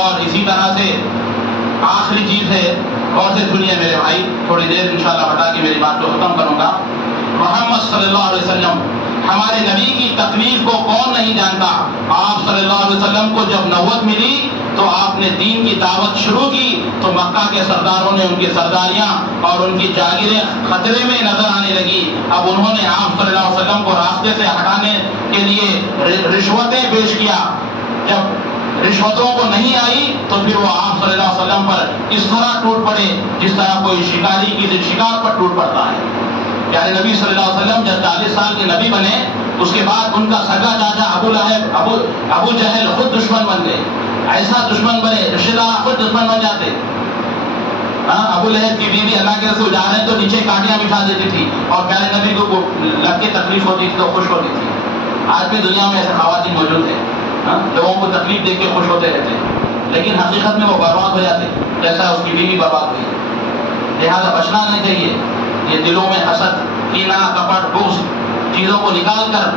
اور اسی طرح سے آخری چیز ہے، غور سے سنیے میرے بھائی، تھوڑی دیر انشاءاللہ بتا کے میری بات کو ختم کروں گا۔ محمد صلی اللہ علیہ وسلم، ہمارے نبی کی تکلیف کو کون نہیں جانتا؟ آپ صلی اللہ علیہ وسلم کو جب نبوت ملی تو آپ نے دین کی دعوت شروع کی تو مکہ کے سرداروں نے ان کی سرداریاں اور ان کی جاگیریں خطرے میں نظر آنے لگی۔ اب انہوں نے آپ صلی اللہ علیہ وسلم کو راستے سے ہٹانے کے لیے رشوتیں پیش کیا۔ جب رشوتوں کو نہیں آئی تو پھر وہ آپ صلی اللہ علیہ وسلم پر اس طرح ٹوٹ پڑے جس طرح کوئی شکاری کسی شکار پر ٹوٹ پڑتا ہے۔ پیارے نبی صلی اللہ علیہ وسلم جب 40 سال کے نبی بنے، اس کے بعد ان کا سگا چاچا ابو جہل خود دشمن بن گئے۔ ایسا دشمن بنے، رشتہ دار خود دشمن بن جاتے۔ ابو لہب کی بیوی اللہ کے رسول جا رہے ہیں تو نیچے کانٹیاں بچھا دیتی تھی، اور پیارے نبی کو لگ کے تکلیف ہوتی تھی تو خوش ہوتی تھی۔ آج بھی دنیا میں ایسے خواتین موجود ہیں، لوگوں کو تکلیف دیکھ کے خوش ہوتے رہتے ہیں، لیکن حقیقت میں وہ برباد ہو جاتے جیسا اس کی بیوی برباد ہوئی۔ لہٰذا بچنا نہیں چاہیے، یہ دلوں میں حسد، کینہ، کپٹ، بغض چیزوں کو نکال کر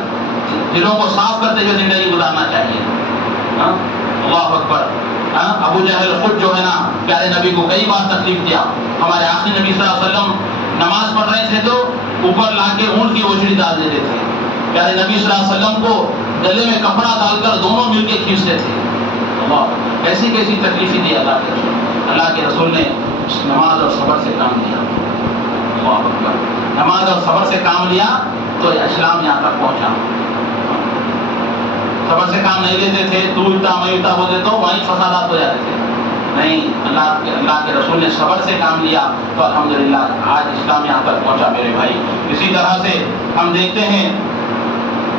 دلوں کو صاف کرتے ہوئے زندگی گزارنا چاہیے۔ اللہ اکبر۔ ابو جہل خود جو ہے نا پیارے نبی کو کئی بار تکلیف دیا۔ ہمارے آخری نبی صلی اللہ علیہ وسلم نماز پڑھ رہے تھے تو اوپر لا کے اونٹ کی اوجھڑی ڈال دیتے تھے۔ پیارے نبی صلی اللہ علیہ وسلم کو گلے میں کپڑا ڈال کر دونوں مل کے کھینچتے تھے۔ اللہ، ایسی کیسی تکلیفیں دی اللہ کے رسول۔ اللہ کے رسول نے نماز اور صبر سے کام لیا۔ اللہ اکبر۔ نماز اور صبر سے کام لیا تو اسلام یہاں تک پہنچا۔ صبر سے کام نہیں لیتے تھے، تو الٹا میں الٹا بولتے تو وہیں فسادات ہو جاتے تھے۔ نہیں، اللہ کے رسول نے صبر سے کام لیا تو الحمدللہ آج اسلام یہاں تک پہنچا میرے بھائی۔ اسی طرح سے ہم دیکھتے ہیں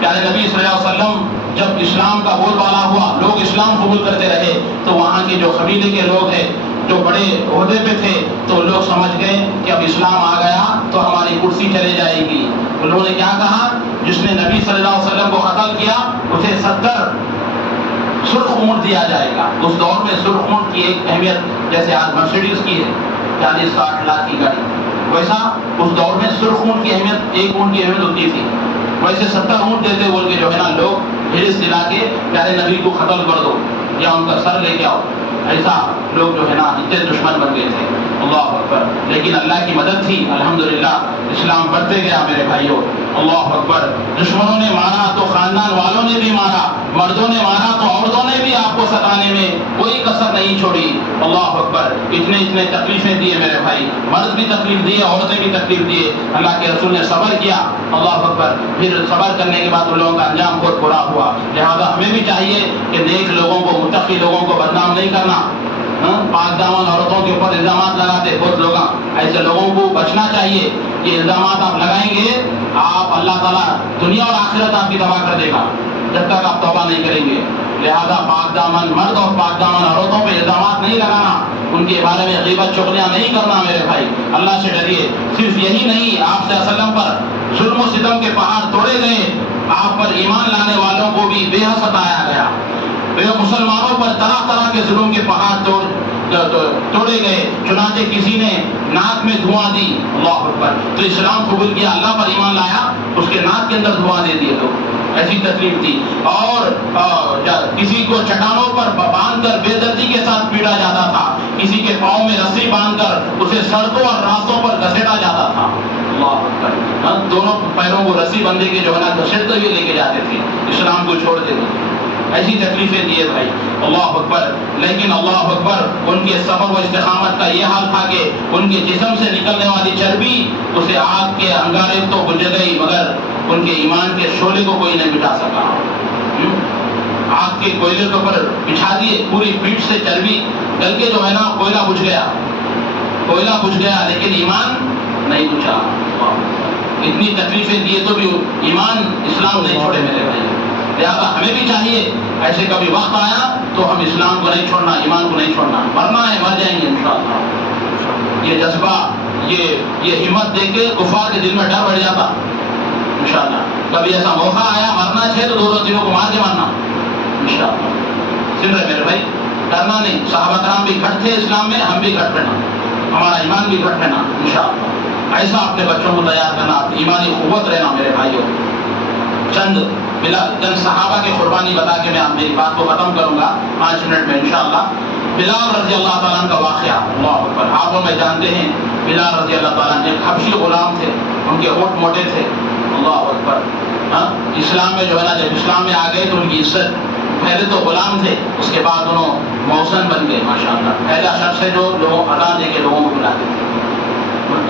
پیارے نبی صلی اللہ علیہ وسلم جب اسلام کا بول بالا ہوا، لوگ اسلام قبول کرتے رہے تو وہاں کے جو قبیلے کے لوگ ہیں جو بڑے عہدے پہ تھے تو لوگ سمجھ گئے کہ اب اسلام آ گیا تو ہماری کرسی چلے جائے گی۔ انہوں نے کیا کہا؟ جس نے نبی صلی اللہ علیہ وسلم کو قتل کیا اسے 70 سرخ اونٹ دیا جائے گا۔ اس دور میں سرخ اونٹ کی ایک اہمیت جیسے آج مرسیڈیز کی ہے 40-60 لاکھ کی گاڑی، ویسا اس دور میں سرخ اونٹ کی اہمیت، ایک اونٹ کی اہمیت ہوتی تھی۔ ویسے 70 اونٹ دیتے بول کے جو ہے نا لوگ ہرس دلا کے پیارے نبی کو قتل کر دو یا ان کا سر لے کے آؤ، ایسا لوگ جو ہے نا اتنے دشمن بن گئے تھے۔ اللہ اکبر۔ لیکن اللہ کی مدد تھی، الحمدللہ اسلام بڑھتے گیا میرے بھائیوں۔ اللہ اکبر۔ دشمنوں نے مارا تو خاندان والوں نے بھی مارا، مردوں نے مارا تو عورتوں نے بھی آپ کو ستانے میں کوئی کسر نہیں چھوڑی۔ اللہ اکبر۔ اتنے تکلیفیں دیے میرے بھائی، مرد بھی تکلیف دیے، عورتیں بھی تکلیف دیے، اللہ کے رسول نے صبر کیا۔ اللہ اکبر۔ پھر صبر کرنے کے بعد ان لوگوں کا انجام بہت برا ہوا۔ لہٰذا ہمیں بھی چاہیے کہ نیک لوگوں کو، متقی لوگوں کو بدنام نہیں کرنا۔ پاک دامن عورتوں کے اوپر الزامات لگاتے بہت لوگ، ایسے لوگوں کو بچنا چاہیے۔ یہ الزامات آپ لگائیں گے، آپ اللہ تعالیٰ دنیا اور آخرت آپ کی تباہ کر دے گا جب تک آپ توبہ نہیں کریں گے۔ لہذا پاک دامن مرد اور پاک دامن عورتوں پہ الزامات نہیں لگانا، ان کے بارے میں غیبت چغلیاں نہیں کرنا میرے بھائی۔ اللہ سے ڈریے۔ صرف یہی نہیں، آپ صلی اللہ علیہ وسلم پر ظلم و ستم کے پہاڑ توڑے گئے، آپ پر ایمان لانے والوں کو بھی بے حد ستایا گیا۔ مسلمانوں پر طرح طرح کے ظلم کے پہاڑ توڑے گئے، چنانچہ کسی نے ناک میں دھواں دی، اللہ اکبر، تو اسلام قبول کیا، اللہ پر ایمان لایا، اس کے ناک کے اندر دھواں دے دیے لوگ، ایسی تکلیف تھی۔ اور کسی کو چٹانوں پر باندھ کر بے دردی کے ساتھ پیٹا جاتا تھا، کسی کے پاؤں میں رسی باندھ کر اسے سڑکوں اور راستوں پر گھسیٹا جاتا تھا، اللہ اکبر، دونوں پیروں کو رسی بندھے کے جو ہے نا گھسیٹتے ہوئے لے کے جاتے تھے، اسلام کو چھوڑ دیتے تھے، ایسی تکلیفیں دیے بھائی، اللہ اکبر۔ لیکن اللہ اکبر، ان کے صبر و استقامت کا یہ حال تھا کہ ان کے جسم سے نکلنے والی چربی اسے آگ کے انگارے تو بجھ گئی، مگر ان کے ایمان کے شعلے کو کوئی نہیں بجھا سکا۔ آگ کے کوئلے کے اوپر بچھا دیے، پوری پیٹھ سے چربی گل کے جو ہے نا کوئلہ بجھ گیا، لیکن ایمان نہیں بجھا۔ اتنی تکلیفیں دیے تو بھی ایمان اسلام نہیں چھوڑے میرے بھائی۔ لہٰذا ہمیں بھی چاہیے ایسے کبھی وقت آیا تو ہم اسلام کو نہیں چھوڑنا، ایمان کو نہیں چھوڑنا، مرنا ہے مر جائیں گے انشاءاللہ۔ یہ جذبہ، یہ ہمت دیکھ کے کفار کے دل میں ڈر بڑھ جاتا انشاءاللہ۔ کبھی ایسا موقع آیا مرنا ہے تو دونوں دنوں کو مار کے مارنا انشاءاللہ۔ سن رہے میرے بھائی، ڈرنا نہیں۔ صحابہ کرام بھی کھڑ تھے اسلام میں، ہم بھی کھڑ رہنا، ہمارا ایمان بھی کھڑ رہنا انشاءاللہ۔ ایسا اپنے بچوں کو تیار کرنا، ایمانی قوت رہنا میرے بھائیوں۔ چند صحابہ کی قربانی بتا کے میں میری بات کو ختم کروں گا 5 منٹ میں انشاءاللہ۔ بلال رضی اللہ تعالیٰ عنہ کا واقعہ، اللہ اکبر. آپ میں جانتے ہیں بلال رضی اللہ تعالیٰ عنہ ایک حبشی غلام تھے، ان کے ہونٹ موٹے تھے. اللہ اکبر. اسلام میں جو ہے نا، جب اسلام میں آ گئے تو ان کی عزت، پہلے تو غلام تھے، اس کے بعد انہوں موزن بن گئے ماشاءاللہ. پہلا شخص ہے جو لوگوں اذان دے کے لوگوں کو بلاتے تھے.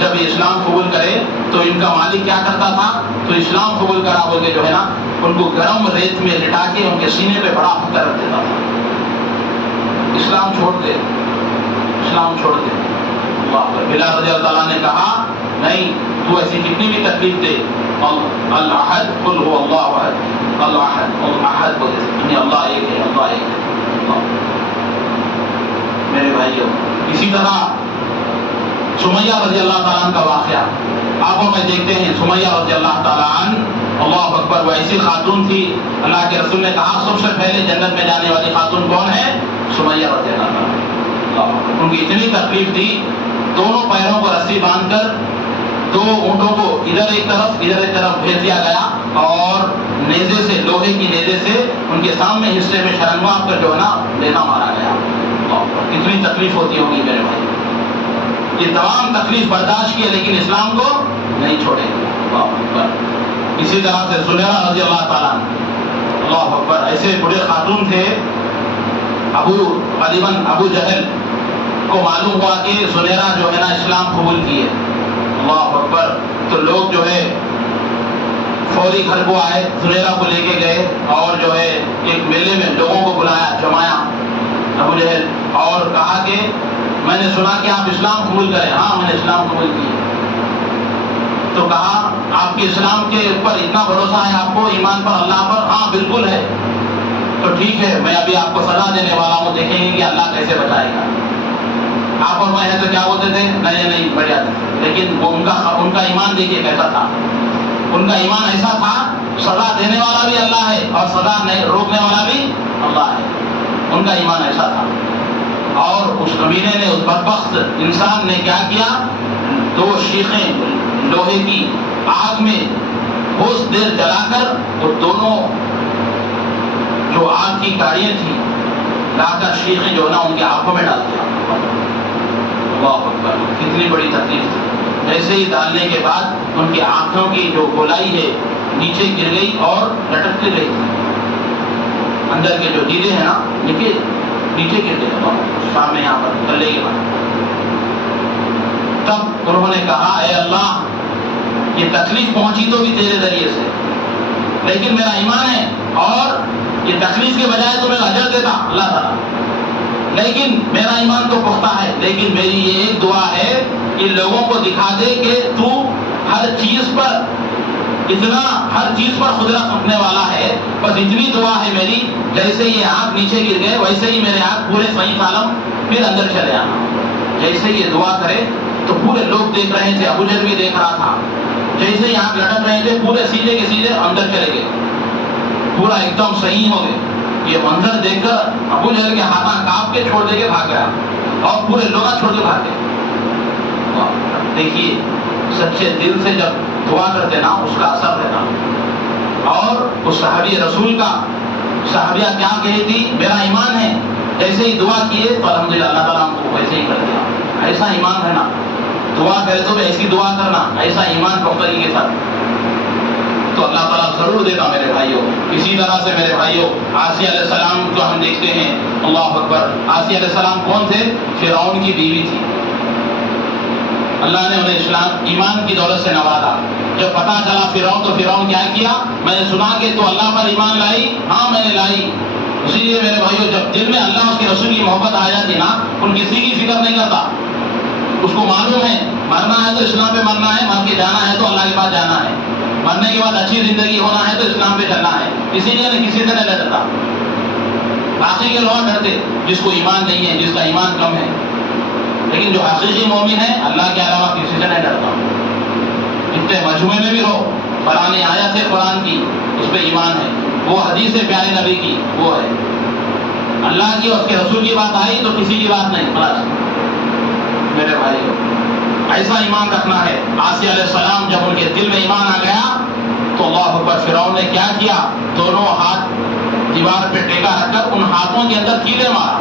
جب یہ اسلام قبول کرے تو ان کا مالک کیا کرتا تھا، تو اسلام قبول کرا بول کے جو ہے نا ان کو گرم ریت میں لٹا کے ان کے سینے پہ بڑا پتھر رکھ دیتا تھا. اسلام چھوڑ دے، اسلام چھوڑ دے. بلال رضی اللہ تعالیٰ نے کہا نہیں، تو ایسی کتنی بھی تکلیف دے، الاحد قل هو اللہ احد، الاحد الاحد بولے، یعنی اللہ ایک ہے، اللہ ایک ہے. میرے بھائیوں، اسی طرح سمیہ رضی اللہ تعالیٰ عنہ کا واقعہ آپ میں دیکھتے ہیں. سمیہ رضی اللہ تعالیٰ عنہ، اللہ اکبر، وہ ایسی خاتون تھی، اللہ کے رسول نے کہا سب سے پہلے جنت میں جانے والی خاتون کون ہے؟ سمیہ رضی اللہ تعالیٰ عنہ. ان کی اتنی تکلیف تھی، دونوں پیروں کو رسی باندھ کر دو اونٹوں کو ادھر ایک طرف بھیج دیا گیا اور نیزے سے، لوہے کی نیزے سے ان کے سامنے حصے میں شرنگا کر جو ہے نا لینا مارا گیا. کتنی تکلیف ہوتی ہوگی میرے بھائی. یہ تمام تکلیف برداشت کیے لیکن اسلام کو نہیں چھوڑے. اسی طرح سے زلیخا رضی اللہ تعالیٰ عنہ، اللہ اکبر، ایسے بڑے خاتون تھے. ابو جہل کو معلوم ہوا کہ زلیخا جو ہے نا اسلام قبول کیے. اللہ اکبر. تو لوگ جو ہے فوری گھر کو آئے، زلیخا کو لے کے گئے اور جو ہے ایک میلے میں لوگوں کو بلایا، جمایا ابو جہل، اور کہا کہ میں نے سنا کہ آپ اسلام قبول کریں. ہاں میں نے اسلام قبول کیا. تو کہا آپ کے اسلام کے اوپر اتنا بھروسہ ہے آپ کو، ایمان پر، اللہ پر؟ ہاں بالکل ہے. تو ٹھیک ہے، میں ابھی آپ کو سزا دینے والا ہوں، دیکھیں گے کہ اللہ کیسے بچائے گا. آپ اور میں تو کیا بولتے تھے؟ نہیں بڑھ جاتے تھے. لیکن وہ ان کا ایمان دیکھیے کیسا تھا. ان کا ایمان ایسا تھا، سزا دینے والا بھی اللہ ہے اور سزا روکنے والا بھی اللہ ہے. ان کا ایمان ایسا تھا. اور اس کمینے نے، اس بدبخت انسان نے کیا کیا؟ دو شیخیں لوہے کی آگ میں بہت دیر جلا کر وہ دونوں جو آگ کی گاڑیاں تھیں لا کر شیخیں جو ہے نا ان کے آنکھوں میں ڈال دیا. اللہ اکبر. کتنی بڑی تکلیف تھی. ایسے ہی ڈالنے کے بعد ان کی آنکھوں کی جو گولائی ہے نیچے گر گئی اور لٹکتی رہی. اندر کے جو دیدے ہیں نا نیچے گر گئے سامنے یہاں پر گلے کے بعد. تب انہوں نے کہا اے اللہ، یہ تکلیف پہنچی تو بھی تیرے ذریعے سے، لیکن میرا ایمان ہے اور یہ تکلیف کے بجائے تو میں اجر دیتا اللہ تعالیٰ، لیکن میرا ایمان تو پختہ ہے. لیکن میری یہ ایک دعا ہے کہ لوگوں کو دکھا دے کہ تو ہر چیز پر قدرت رکھنے والا ہے. بس اتنی دعا ہے میری، جیسے یہ آنکھ نیچے گر گئے ویسے ہی میرے آنکھ پورے صحیح سالم پھر اندر چلے آنا. جیسے یہ دعا کرے تو پورے لوگ دیکھ رہے تھے، ابو جہل بھی دیکھ رہا تھا. جیسے ہی آنکھ لٹک رہے تھے پورے سیدھے کے سیدھے اندر چلے گئے، پورا ایک دم صحیح ہو گئے. یہ منظر دیکھ کر ابو جہل کے ہاتھ کاپ کے چھوڑ دے کے بھاگ گیا اور پورے لوگ چھوڑ کے بھاگ گئے. دیکھیے سچے دل سے جب دعا کرتے نا اس کا اثر رہتا. اور اس صحابی رسول کا صحابیہ کیا کہی تھی؟ میرا ایمان ہے. جیسے ہی دعا کیے تو الحمدللہ اللہ تعالیٰ ہم کو ویسے ہی کر دیا. ایسا ایمان ہے نا، دعا کرے تو ایسی دعا کرنا، ایسا ایمان پختگی کے ساتھ تو اللہ تعالیٰ ضرور دیتا میرے بھائیوں. اسی طرح سے میرے بھائیوں آسیہ علیہ السلام کو ہم دیکھتے ہیں. اللہ اکبر. آسیہ علیہ السلام کون تھے؟ فرعون کی بیوی تھی. اللہ نے انہیں اسلام ایمان کی دولت سے نوازا. جب پتا چلا فرعون تو فرعون کیا کیا؟ میں نے سنا کہ تو اللہ پر ایمان لائی. ہاں میں نے لائی. اسی لیے میرے بھائیوں جب دل میں اللہ اس کے رسول کی محبت آ جاتی نا، ان کسی کی فکر نہیں کرتا. اس کو معلوم ہے مرنا ہے تو اسلام پہ مرنا ہے، مر کے جانا ہے تو اللہ کے پاس جانا ہے، مرنے کے بعد اچھی زندگی ہونا ہے تو اسلام پہ چلنا ہے. اسی لیے کسی سے نہیں ڈرتا. باقی کے لوگ ڈرتے جس کو ایمان نہیں ہے، جس کا ایمان کم ہے. لیکن جو حقیقی مومن ہے اللہ کے علاوہ کسی سے نہیں ڈرتا. جتنے مجموعے میں بھی ہو، پرانی آیت ہے قرآن کی اس پہ ایمان ہے، وہ حدیث ہے پیارے نبی کی وہ ہے. اللہ کی اور اس کے رسول کی بات آئی تو کسی کی بات نہیں. خلاص میرے بھائی ایسا ایمان رکھنا ہے. آسیہ علیہ السلام جب ان کے دل میں ایمان آ گیا تو اللہ اکبر فرعون نے کیا کیا؟ دونوں ہاتھ دیوار پہ ٹیکا رکھ کر ان ہاتھوں کے اندر کیلے مارا.